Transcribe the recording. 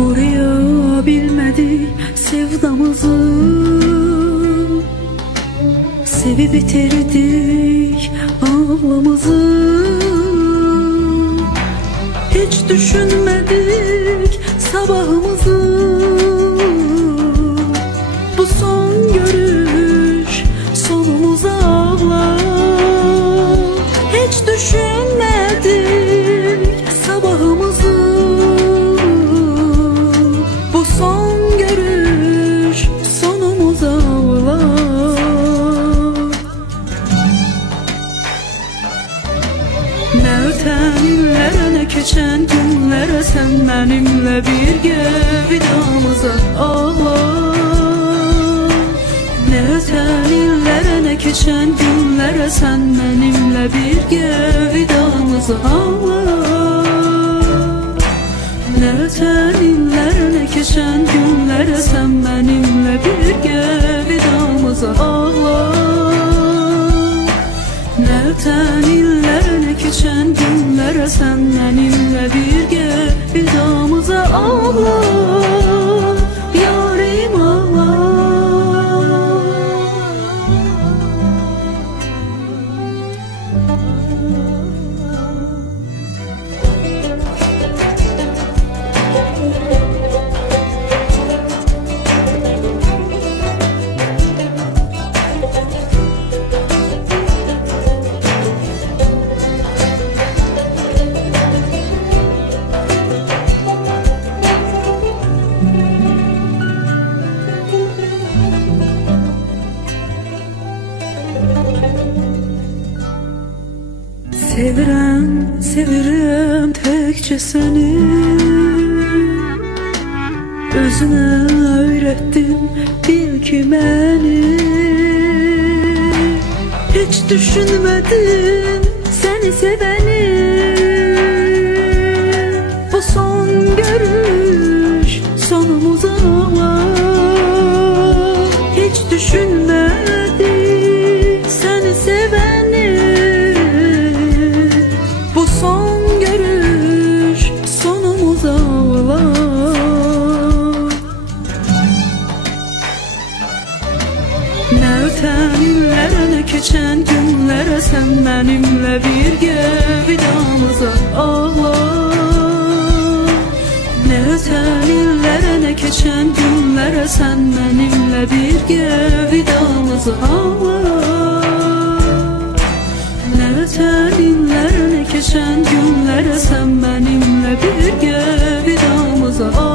Qoruya bilmədik sevdamızı, sevib bitirdik ağlamızı. Heç düşünmədik sabahımızı, bu son görüş sonumuza ağlar. Heç düşünmədik sabahımızı, bu son görüş sonumuza ağlar. Nə ötən illərə, nə keçən günlərə, sən mənimlə birgə vidamıza ağlar. Nə ötən illərə, nə keçən günlərə, sən mənimlə birgə vidamıza ağlar. Nə ötən illərə, nə keçən günlərə, sən mənimlə birgə vidamıza ağlar. Nə ötən illərə, nə keçən günlərə, sən mənimlə birgə vidamıza ağlar. Yarim ağlar. Sevirəm, sevirəm təkcə səni, özünə öyrətdin bil ki məni. Heç düşünmədin səni sevəni, bu son görüş sonumuza ağlar. Heç düşünmədin səni sevəni, bu son görüş sonumuza ağlar. Nə ötən illərə, nə keçən günlərə, sən mənimlə birgə vidamıza ağlar. Nə ötən illərə, nə keçən günlərə, sən mənimlə birgə vidamıza ağlar. Nə ötən illərə, nə keçən günlərə, sən mənimlə birgə vidamıza ağlar.